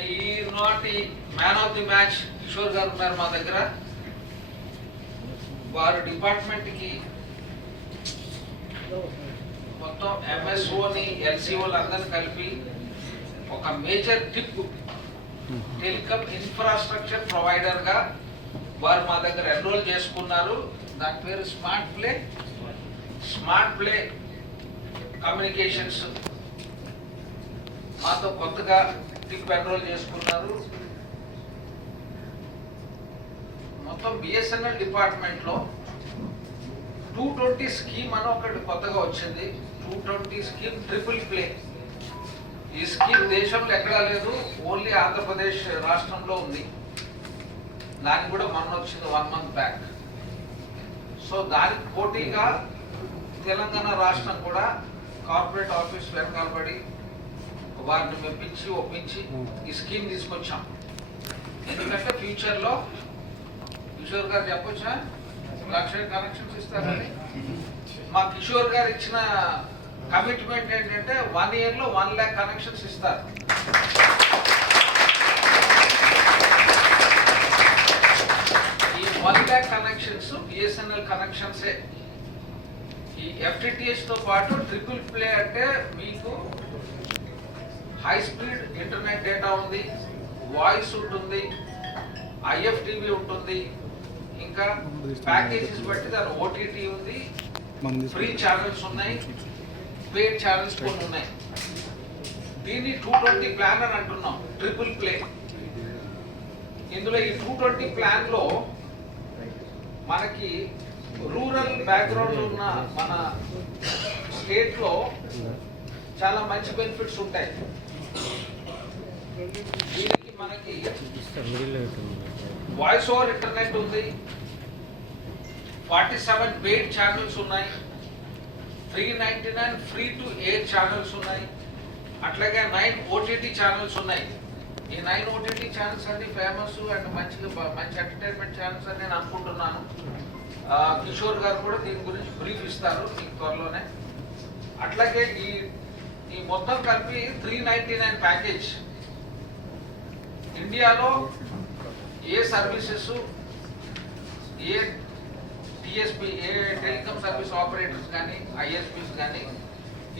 ఈనాటి man of the match Kishore గారు ఉన్నారు మా దగ్గర. వారు డిపార్ట్మెంట్కి మొత్తం ఎంఎస్ఓని ఎల్సిఓలు అందరిని కలిపి ఒక మేజర్ టిప్ టెలికాం ఇన్ఫ్రాస్ట్రక్చర్ ప్రొవైడర్గా వారు మా దగ్గర ఎన్రోల్ చేసుకున్నారు. దాని పేరు స్మార్ట్ ప్లే కమ్యూనికేషన్స్. మాతో కొత్తగా టిప్ ఎన్రోల్ చేసుకున్నారు. మొత్తం బిఎస్ఎన్ఎల్ డిపార్ట్మెంట్లో 220 స్కీమ్ అని ఒకటి కొత్తగా వచ్చింది. 220 స్కీమ్ ట్రిపుల్ ప్లే. ఈ స్కీమ్ దేశంలో ఎక్కడా లేదు, ఓన్లీ ఆంధ్రప్రదేశ్ రాష్ట్రంలో ఉంది. దానికి కూడా మొన్న వచ్చింది 1 month బ్యాక్. సో దానికి పోటీగా తెలంగాణ రాష్ట్రం కూడా కార్పొరేట్ ఆఫీస్ వెనకాలబడి వారిని మెప్పించి ఒప్పించి ఈ స్కీమ్ తీసుకొచ్చాం. ఎందుకంటే ఫ్యూచర్లో కిషోర్ గారు చెప్పొచ్చా 1,00,000 కనెక్షన్స్ ఇస్తారని. మా కిషోర్ గారు ఇచ్చిన కమిట్మెంట్ ఏంటంటే 1 year లో 1 lakh కనెక్షన్స్ ఇస్తారు. ఈ 1 lakh కనెక్షన్స్ బిఎస్ఎన్ఎల్ కనెక్షన్సే. ఈ ఎఫ్టిటిహెచ్ తో పాటు ట్రిపుల్ ప్లే అంటే మీకు హై స్పీడ్ ఇంటర్నెట్ డేటా ఉంది, వాయిస్ ఉంటుంది, ఐఎఫ్టీవీ ఉంటుంది, ఇంకా ప్యాకేజెస్ బట్టి దాని ఓటీటీ ఉంది, ఫ్రీ ఛానల్స్ ఉన్నాయి, పెయిడ్ ఛానల్స్ కొన్ని ఉన్నాయి. దీన్ని 220 ప్లాన్ అని అంటున్నాం, ట్రిపుల్ ప్లే. ఇందులో ఈ 220 ప్లాన్ లో మనకి రూరల్ బ్యాక్గ్రౌండ్ ఉన్న మన స్టేట్ లో చాలా మంచి బెనిఫిట్స్ ఉంటాయి. దీనికి మనకి వాయిస్ ఓవర్ ఇంటర్నెట్ ఉంది, 47 పెయిడ్ ఛానల్స్ ఉన్నాయి, 399 ఫ్రీ టు ఎయిర్ ఛానల్స్ ఉన్నాయి, అట్లాగే 9 ఓటీటీ ఛానల్స్ ఉన్నాయి. ఈ 9 ఓటీటీ ఛానల్స్ అన్ని ఫేమస్ అండ్ మంచి ఎంటర్టైన్మెంట్ ఛానల్స్ అని నేను అనుకుంటున్నాను. కిషోర్ గారు కూడా దీని గురించి బ్రీఫ్ ఇస్తారు మీకు త్వరలోనే. అట్లాగే ఈ మొత్తం కలిపి 399 ప్యాకేజ్. ఇండియాలో ఏ సర్వీసెస్, ఏ టిఎస్పి, ఏ టెలికాం సర్వీస్ ఆపరేటర్స్ కానీ ఐఎస్పీస్ కానీ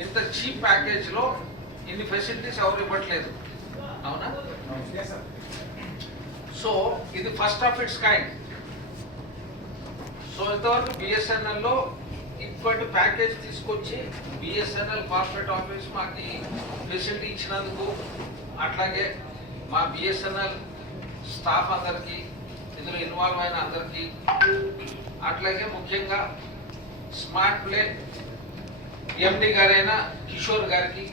ఇంత చీప్ ప్యాకేజ్లో ఇన్ని ఫెసిలిటీస్ ఎవరు ఇవ్వట్లేదు, అవునా? సో ఇది first of it's kind. So ఇంతవరకు బిఎస్ఎన్ఎల్లో ఇప్పటి ప్యాకేజ్ తీసుకొచ్చి బిఎస్ఎన్ఎల్ కార్పొరేట్ ఆఫీస్ మాకు ఫెసిలిటీ ఇచ్చినందుకు, అట్లాగే మా బిఎస్ఎన్ఎల్ స్టాఫ్ అందరికీ, ఇందులో ఇన్వాల్వ్ అయిన అందరికీ, అట్లాగే ముఖ్యంగా స్మార్ట్ ప్లే ఎండి గారైన కిషోర్ గారికి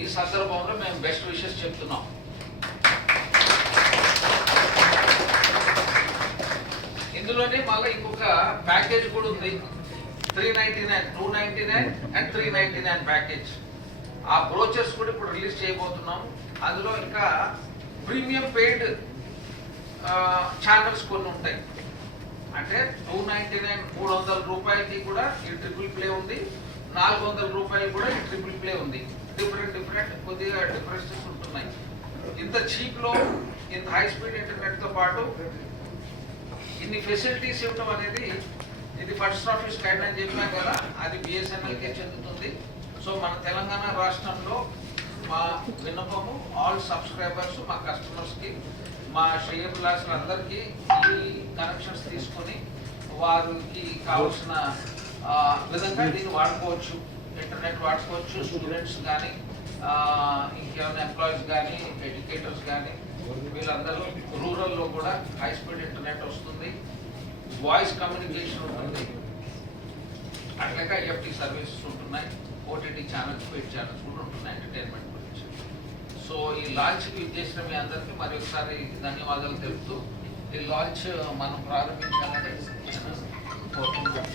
ఈ సందర్భంలో మేము బెస్ట్ విషెస్ చెప్తున్నాం. ఇందులోనే మళ్ళీ ఇంకొక ప్యాకేజ్ కూడా ఉంది, 399, 299 అండ్ 399 ప్యాకేజ్. ఆ బ్రోచర్స్ కూడా ఇప్పుడు రిలీజ్ చేయబోతున్నాం. అందులో ఇంకా ప్రీమియం పెయిడ్ ఛానల్స్ కొన్ని ఉంటాయి. అంటే 299 300 రూపాయలకి కూడా ఈ ట్రిపుల్ ప్లే ఉంది, 400 రూపాయలు కూడా ఈ ట్రిపుల్ ప్లే ఉంది. డిఫరెంట్ కొద్దిగా డిఫరెన్సెస్ ఉంటున్నాయి. ఇంత చీప్లో ఇంత హై స్పీడ్ ఇంటర్నెట్తో పాటు ఇన్ని ఫెసిలిటీస్ ఇవ్వడం అనేది ఇది ఫస్ట్ ఆఫీస్ కైండ్ అని చెప్పాం కదా, అది బిఎస్ఎన్ఎల్కే చెందుతుంది. సో మన తెలంగాణ రాష్ట్రంలో మా విన్నపము ఆల్ సబ్స్క్రైబర్స్, మా కస్టమర్స్కి, మా శ్రేయభిలాషులందరికీ ఈ కనెక్షన్స్ తీసుకొని వారికి కావాల్సిన విధంగా దీన్ని వాడుకోవచ్చు. ఇంటర్నెట్ వాడుకోవచ్చు. స్టూడెంట్స్ కానీ, ఇంకేమైనా ఎంప్లాయీస్ కానీ, ఎడ్యుకేటర్స్ కానీ, వీళ్ళందరూ రూరల్లో కూడా హై స్పీడ్ ఇంటర్నెట్ వస్తుంది, వాయిస్ కమ్యూనికేషన్ ఉంటుంది, అట్లాగే ఐఎఫ్టీ సర్వీసెస్ ఉంటున్నాయి, ఓటీటీ ఛానల్స్, పెయిడ్ ఛానల్స్ కూడా ఉంటున్నాయి ఎంటర్టైన్మెంట్ గురించి. సో ఈ లాంచ్కి చేసిన మీ అందరికీ మరి ఒకసారి ధన్యవాదాలు తెలుపుతూ ఈ లాంచ్ మనం ప్రారంభించాలని కోరుకుంటున్నాం.